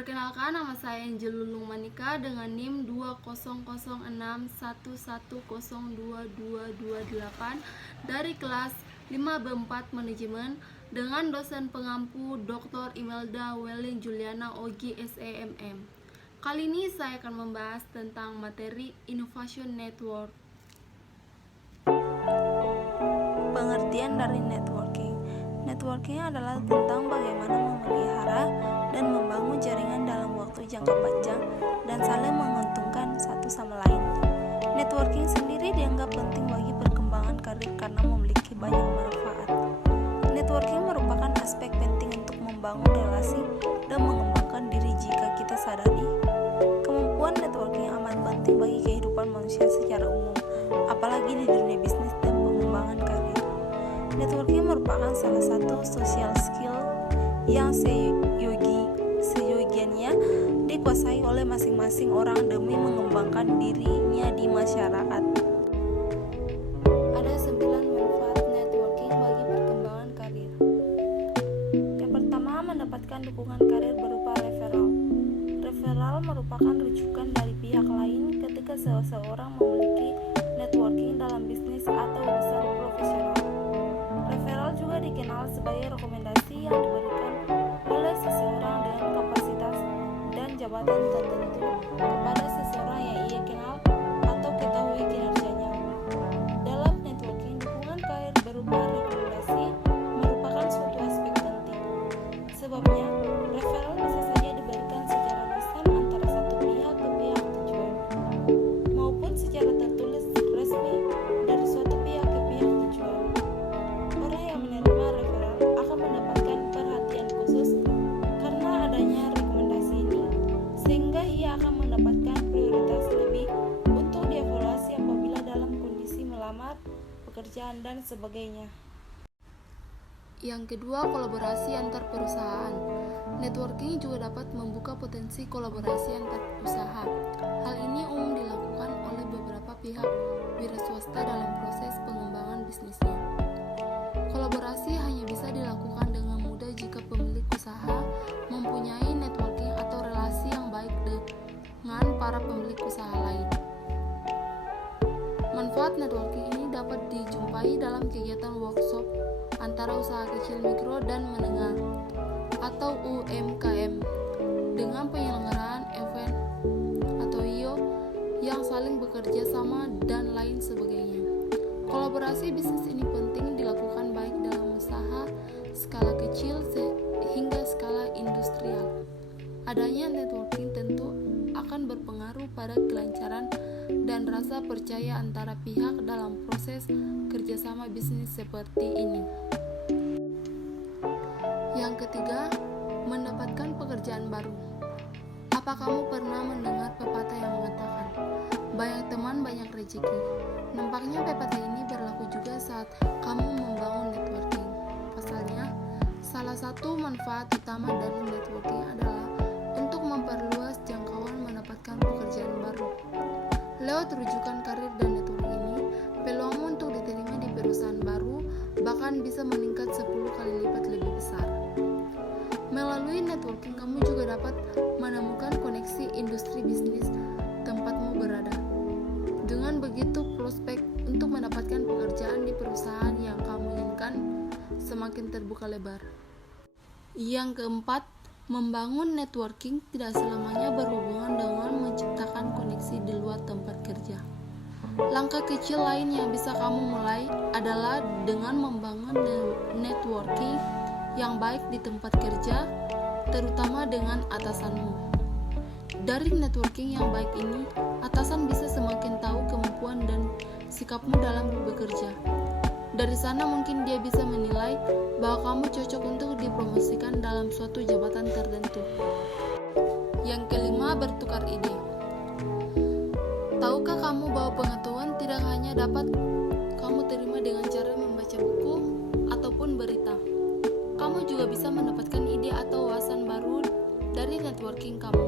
Perkenalkan, nama saya Angel Lulung Manika dengan NIM 200611102228 dari kelas 5B4 Manajemen dengan dosen pengampu Dr. Imelda Welling Juliana OG SEMM. Kali ini saya akan membahas tentang materi Innovation Network. Pengertian dari networking. Networking adalah tentang bagaimana memelihara dan membangun jaringan dalam waktu jangka panjang dan saling menguntungkan satu sama lain. Networking sendiri dianggap penting bagi perkembangan karir karena memiliki banyak manfaat. Networking merupakan aspek penting untuk membangun relasi dan mengembangkan diri. Jika kita sadari, kemampuan networking amat penting bagi kehidupan manusia secara umum, apalagi di dunia bisnis dan pengembangan karir. Networking merupakan salah satu social skill yang seyogianya dikuasai oleh masing-masing orang demi mengembangkan dirinya di masyarakat. Ada 9 manfaat networking bagi perkembangan karir. Yang pertama, mendapatkan dukungan karir berupa referral. Referral merupakan rujukan dari pihak lain ketika seseorang memiliki networking dalam bisnis atau urusan profesional. Referral juga dikenal sebagai rekomendasi yang diberikan oleh seseorang dengan kapasitas dan jabatan tertentu kepada seseorang yang ia kenal atau ketahui kinerjanya. Dalam networking, dukungan karir berupa rekomendasi merupakan suatu aspek penting. Sebabnya, referral bisa saja diberikan secara lisan antara satu pihak ke pihak tujuan, maupun secara tertulis resmi dari suatu pihak ke pihak tujuan. Orang yang menerima referral akan mendapatkan perhatian khusus karena adanya rekomendasi ini, sehingga ia akan mendapatkan prioritas lebih untuk dievaluasi apabila dalam kondisi melamar pekerjaan dan sebagainya. Yang kedua, kolaborasi antar perusahaan. Networking juga dapat membuka potensi kolaborasi antar usaha. Hal ini umum dilakukan oleh beberapa pihak wira swasta dalam proses pengembangan bisnisnya. Kolaborasi hanya bisa dilakukan dengan mudah jika pemilik usaha mempunyai networking atau relasi yang baik dengan para pemilik usaha lain. Manfaat networking ini dapat dijumpai dalam kegiatan workshop antara usaha kecil, mikro, dan menengah atau UMKM dengan penyelenggaraan event atau IO yang saling bekerja sama dan lain sebagainya. Kolaborasi bisnis ini penting dilakukan baik dalam usaha skala kecil hingga skala industrial. Adanya networking tentu akan berpengaruh pada kelancaran dan rasa percaya antara pihak dalam proses kerjasama bisnis seperti ini. Yang ketiga, mendapatkan pekerjaan baru. Apa kamu pernah mendengar pepatah yang mengatakan, banyak teman banyak rezeki? Nampaknya pepatah ini berlaku juga saat kamu membangun networking. Pasalnya, salah satu manfaat utama dari networking adalah untuk memperluas jangkauan mendapatkan pekerjaan baru. Lewat rujukan karir dan networking ini, peluangmu untuk diterima di perusahaan baru bahkan bisa meningkat 10 kali lipat lebih besar. Melalui networking, kamu juga dapat menemukan koneksi industri bisnis tempatmu berada. Dengan begitu, prospek untuk mendapatkan pekerjaan di perusahaan yang kamu inginkan semakin terbuka lebar. Yang keempat, membangun networking tidak selamanya berhubungan dengan menciptakan koneksi di luar tempat kerja. Langkah kecil lain yang bisa kamu mulai adalah dengan membangun networking yang baik di tempat kerja, terutama dengan atasanmu. Dari networking yang baik ini, atasan bisa semakin tahu kemampuan dan sikapmu dalam bekerja. Dari sana mungkin dia bisa menilai bahwa kamu cocok untuk dipromosikan dalam suatu jabatan tertentu. Yang kelima, bertukar ide. Tahukah kamu bahwa pengetahuan tidak hanya dapat kamu terima dengan cara membaca buku ataupun berita. Kamu juga bisa mendapatkan ide atau wawasan baru dari networking kamu.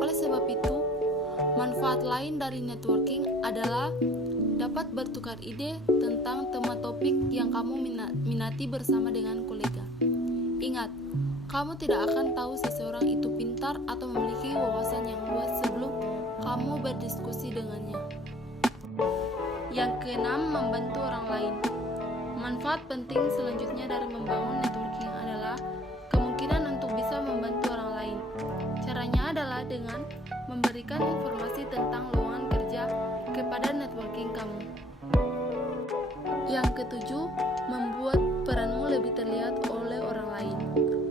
Oleh sebab itu, manfaat lain dari networking adalah dapat bertukar ide tentang tema topik yang kamu minati bersama dengan kolega. Ingat, Kamu tidak akan tahu seseorang itu pintar atau memiliki wawasan yang luas sebelum kamu berdiskusi dengannya. Yang keenam, membantu orang lain. Manfaat penting selanjutnya dari membangun networking adalah kemungkinan untuk bisa membantu orang lain. Caranya adalah dengan memberikan informasi tentang lowongan kerja kepada networking kamu. Yang ketujuh, membuat peranmu lebih terlihat oleh orang lain.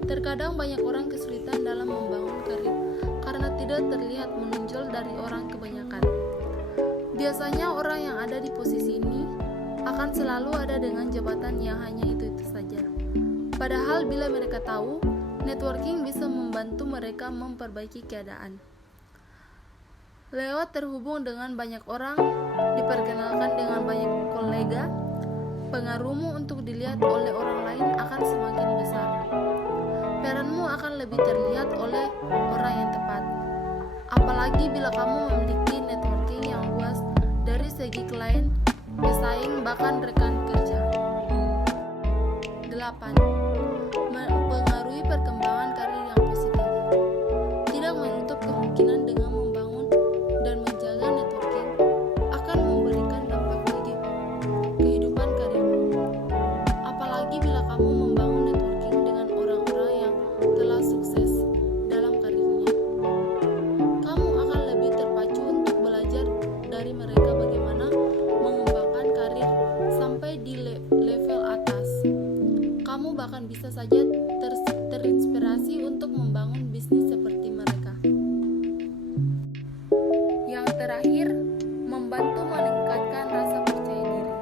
Terkadang banyak orang kesulitan dalam membangun karir karena tidak terlihat menonjol dari orang kebanyakan. Biasanya orang yang ada di posisi ini akan selalu ada dengan jabatan yang hanya itu-itu saja. Padahal bila mereka tahu, networking bisa membantu mereka memperbaiki keadaan. Lewat terhubung dengan banyak orang, diperkenalkan dengan banyak kolega, pengaruhmu untuk dilihat oleh orang lain akan semakin besar. Peranmu akan lebih terlihat oleh orang yang tepat. Apalagi bila kamu memiliki networking yang luas dari segi klien, pesaing, bahkan rekan kerja. 8. Mempengaruhi perkembangan karir yang positif. Tidak menutup kemungkinan dengan membangun dan menjaga networking akan memberikan dampak bagi kehidupan karirmu. Apalagi bila kamu membangun networking dengan orang-orang yang telah sukses dalam karirnya. Kamu akan lebih terpacu untuk belajar dari mereka bagaimana mengembangkan karir sampai di level atas. Kamu bahkan bisa saja terinspirasi untuk membangun bisnis seperti mereka. Yang terakhir, membantu meningkatkan rasa percaya diri.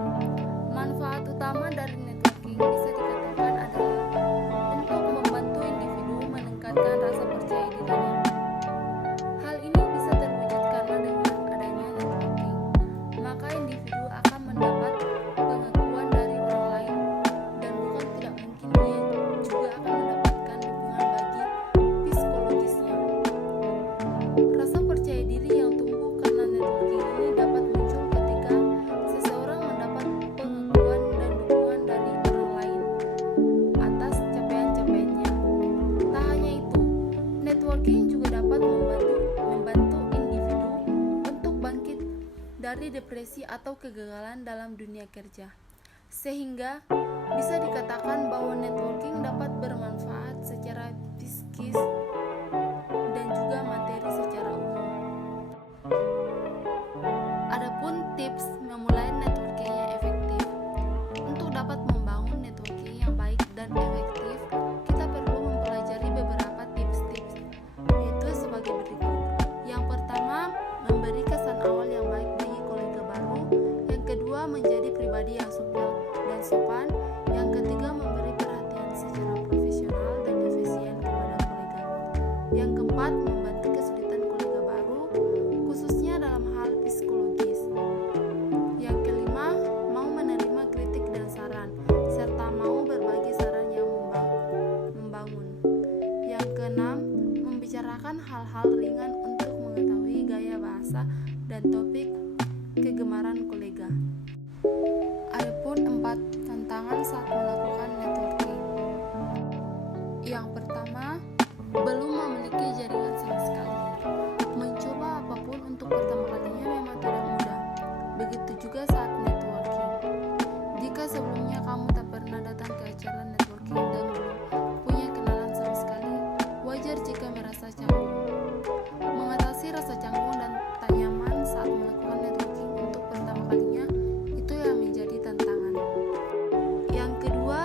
Manfaat utama dari networking bisa dikatakan adalah untuk membantu individu meningkatkan rasa percaya dirinya. Hal ini bisa terwujud karena dengan adanya networking, maka individu akan mendapat pengakuan dari orang lain, dan bukan tidak mungkin ia juga akan mendapatkan dukungan bagi psikologisnya. Rasa percaya diri yang tumbuh karena networking ini dapat muncul ketika seseorang mendapat pengakuan dan dukungan dari orang lain atas capaian-capaiannya. Tak hanya itu, networking juga dapat membantu individu untuk bangkit dari depresi atau kegagalan dalam dunia kerja. Sehingga bisa dikatakan bahwa networking dapat bermanfaat secara psikis dan juga materi secara umum. Adapun tips memulai networking yang efektif. Untuk dapat membangun networking yang baik dan efektif, kita perlu mempelajari beberapa tips-tips, yaitu sebagai berikut. Yang pertama, memberi kesan awal yang baik bagi kolega baru. Yang kedua, menjadi pribadi yang supel dan sopan. Yang ketiga, memberi perhatian secara profesional dan efisien kepada kolega. Yang keempat, membantu kesulitan kolega baru, khususnya dalam hal psikologis. Yang kelima, mau menerima kritik dan saran, serta mau berbagi saran yang membangun. Yang keenam, membicarakan hal-hal ringan untuk mengetahui gaya bahasa dan topik kegemaran kolega. Adapun 4 tantangan saat melakukan networking. Yang pertama, belum memiliki jaringan sama sekali. Mencoba apapun untuk pertama kalinya memang tidak mudah. Begitu juga saat networking. Jika sebelumnya kamu tak pernah datang ke acara networking dan belum punya kenalan sama sekali, wajar jika merasa canggung. Mengatasi rasa canggung dan tak nyaman saat melakukan networking untuk pertama kalinya, itu yang menjadi tantangan. Yang kedua,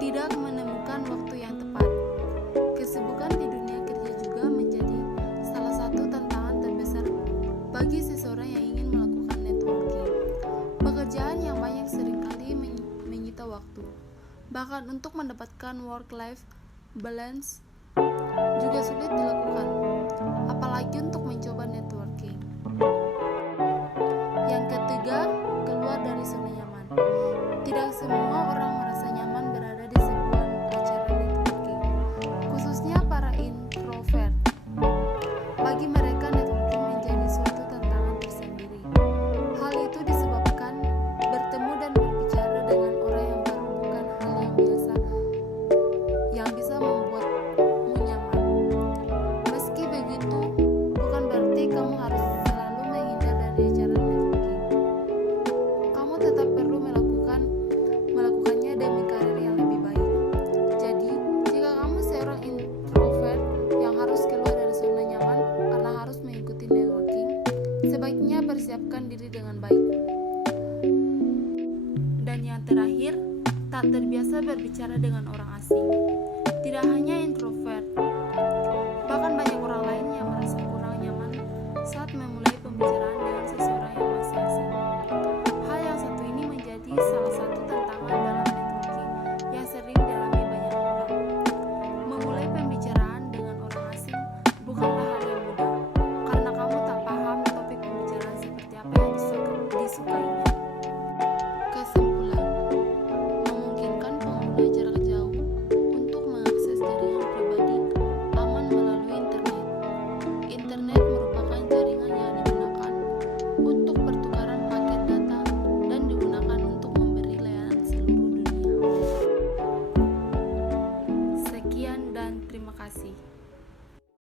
tidak menemukan waktu yang tepat. Kesibukan di dunia kerja juga menjadi salah satu tantangan terbesar bagi seseorang yang ingin melakukan networking. Pekerjaan yang banyak seringkali menyita waktu. Bahkan untuk mendapatkan work-life balance juga sulit dilakukan, apalagi untuk mencoba networking. Yang ketiga, keluar dari zona nyaman. Tidak semua orang merasa nyaman berada di sebuah acara networking, khususnya para introvert. Bagi mereka, networking menjadi suatu tantangan tersendiri. Hal itu disebabkan bertemu dan berbicara dengan orang yang baru bukan hal yang biasa, yang bisa membuat mempersiapkan diri dengan baik. Dan yang terakhir, tak terbiasa berbicara dengan orang asing. Tidak hanya